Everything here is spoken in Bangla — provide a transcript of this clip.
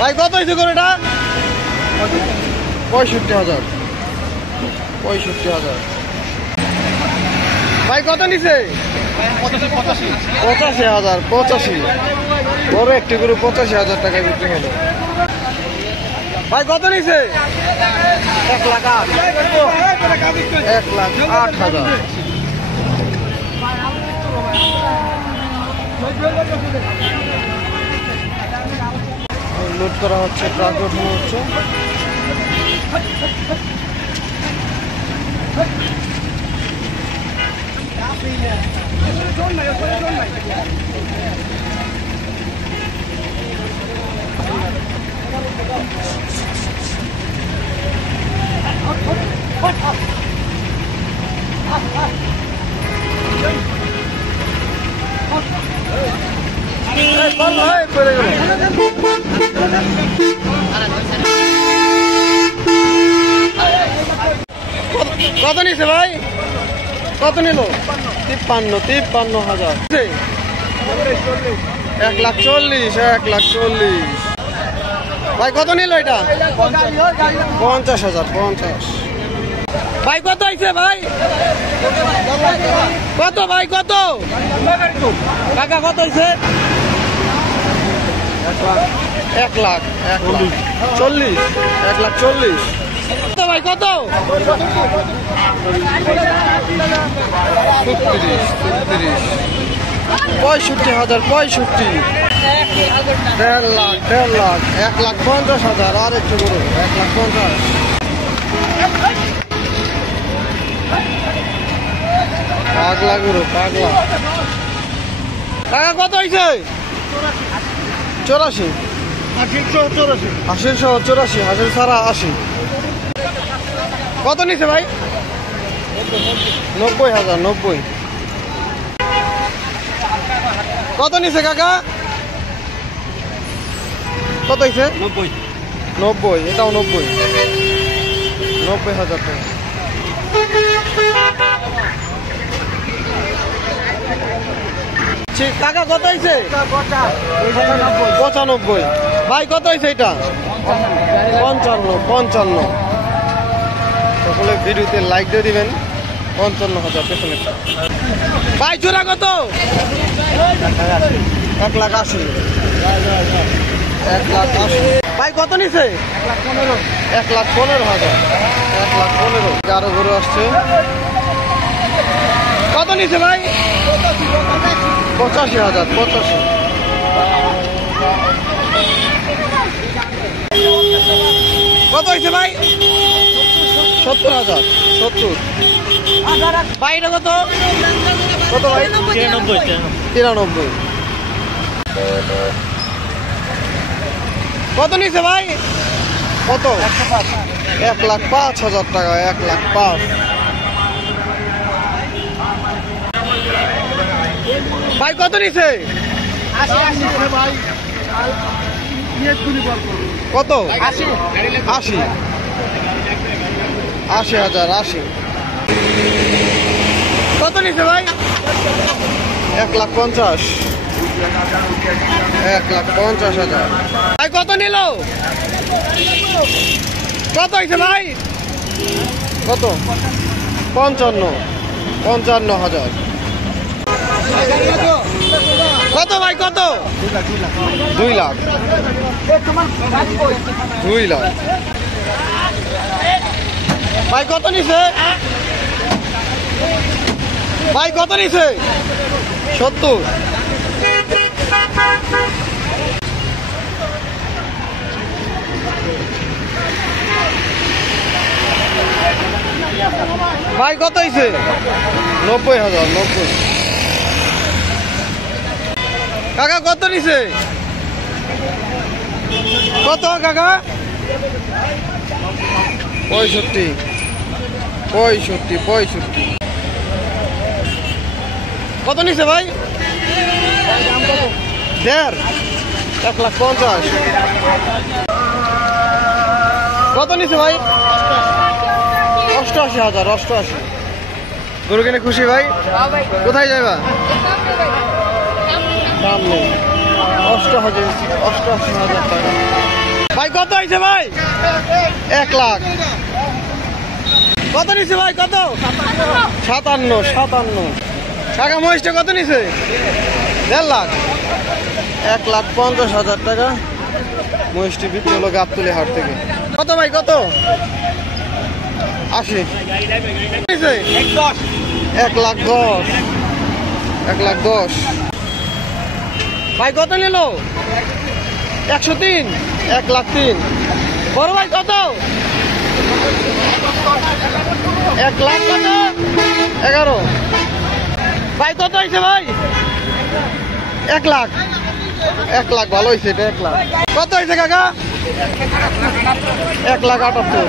ভাই কত হয়েছে গরুটা? 65,000। 65,000। ভাই কত নিছে? 85,000। 85 বড় একটি গরু 85,000 টাকায় বিক্রি হলো। ভাই কত নিছে? 1,08,000। 1,08,000। লোড করা হচ্ছে, ট্রাক ওঠানো হচ্ছে। কত নিছে ভাই? কত নিল? 53,000। 1,40,000। 1,40,000। ভাই কত নিল এটা? 50,000। 50। ভাই কত হয়েছে ভাই? কত ভাই কত? কাকা কত হয়েছে? 1,40,000। 1,40,000। কত ভাই কত? 65,000। 65। 1,50,000। 1,50,000। আর একটু করো। 1,50,000। পাগলা গুরু পাগলা। টাকা কত হয়েছে? 84। 80,84। হাসিল ছাড়া 80। কত নিছে ভাই? 90,000। 90। কত নিছে কাকা? কত হয়েছে? 90। 90। এটাও 90। 90,000 টাকা। কাকা কত হয়েছে? 95। ভাই কত হয়েছে এটা? 55। সকলে ভিডিওতে লাইক দিয়ে দিবেন। 55,000 পেছনে। ভাই জোড়া কত? 1,80,000। 1,80,000। ভাই কত নিছে? 1,15,000। 1,15,000। আরো গরু আসছে। কত নিছে ভাই? 85,000। 85। কত হয়েছে ভাই? 70,000। 70। ভাই এটা কত? কত ভাই? 93। কত নিছে ভাই? কত? 1,05,000 টাকা। 1,05,000। ভাই কত নিছে? কত? 80। 80,000। 80। কত নিছে ভাই? 1,50,000। 1,50,000। ভাই কত নিল? কত হয়েছে ভাই? কত? 55। 55,000। কত ভাই কত? 2 লাখ। 2 লাখ। ভাই কত নিছে? ভাই কত নিছে? 70। ভাই কত হয়েছে? 90,000। 90। কাকা কত নিছে? কত কাকা? 65। 65। 65। কত নিছে ভাই? 1,500,000। 1,50,000। কত নিছে ভাই? 88,000। 88। গরু কিনে খুশি ভাই? কোথায় যাবা? সামনে। 88,000 টাকা। ভাই কত হয়েছে ভাই? 1 লাখ। কত নিছে ভাই? কত? 57। কাকা মহিষটা কত নিছে? 1.5 লাখ। 1,50,000 টাকা মহিষটি বিক্রি হলো গাবতলী হাট থেকে। কত ভাই কত? 80। 1,10,000। 1,10,000 ভাই কত নিল? 103। 1,03,000 বড় ভাই কত? 1 লাখ কত? 11 ভাই কত হয়েছে ভাই? 1 লাখ। 1 লাখ ভালো হয়েছে এটা। 1 লাখ কত হয়েছে কাকা? 1,78,000।